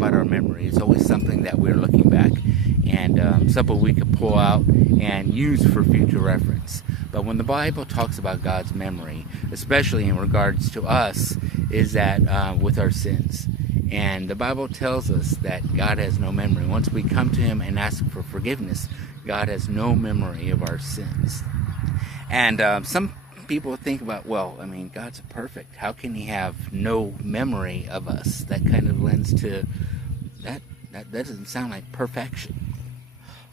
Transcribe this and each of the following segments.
about our memory. It's always something that we're looking back, and something we could pull out and use for future reference. But when the Bible talks about God's memory, especially in regards to us, is that with our sins. And the Bible tells us that God has no memory. Once we come to Him and ask for forgiveness, God has no memory of our sins. And some people think about, well, I mean, God's perfect. How can He have no memory of us? That kind of lends to, that doesn't sound like perfection.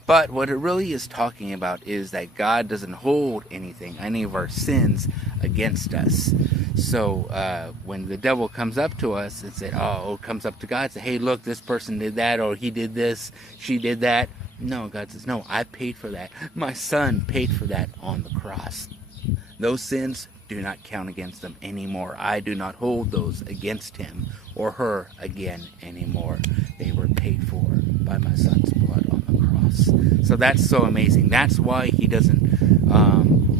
But what it really is talking about is that God doesn't hold any of our sins against us. So when the devil comes up to us and comes up to God and says, hey, look, this person did that, or he did this, she did that. No, God says, no, I paid for that. My son paid for that on the cross. Those sins do not count against them anymore. I do not hold those against him or her again anymore. They were paid for by my son's blood on the cross. So that's so amazing. That's why He doesn't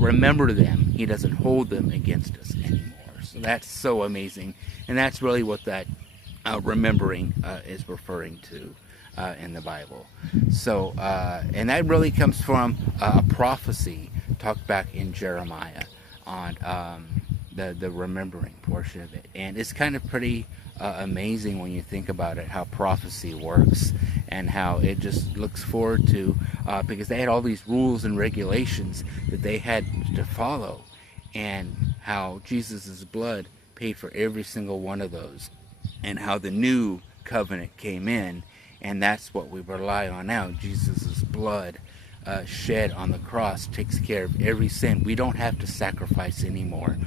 remember them. He doesn't hold them against us anymore. So that's so amazing. And that's really what that remembering is referring to in the Bible. So, and that really comes from a prophecy talked back in Jeremiah on the remembering portion of it. And it's kind of pretty amazing when you think about it, how prophecy works and how it just looks forward to, because they had all these rules and regulations that they had to follow, and how Jesus' blood paid for every single one of those, and how the new covenant came in, and that's what we rely on now. Jesus' blood shed on the cross takes care of every sin. We don't have to sacrifice anymore.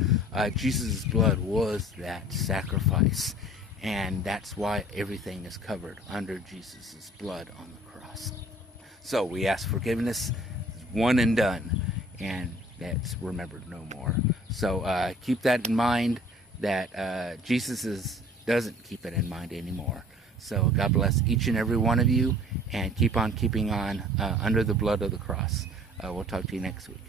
Jesus' blood was that sacrifice, and that's why everything is covered under Jesus' blood on the cross. So we ask forgiveness, one and done, and that's remembered no more. So keep that in mind, that Jesus doesn't keep it in mind anymore. So God bless each and every one of you, and keep on keeping on under the blood of the cross. We'll talk to you next week.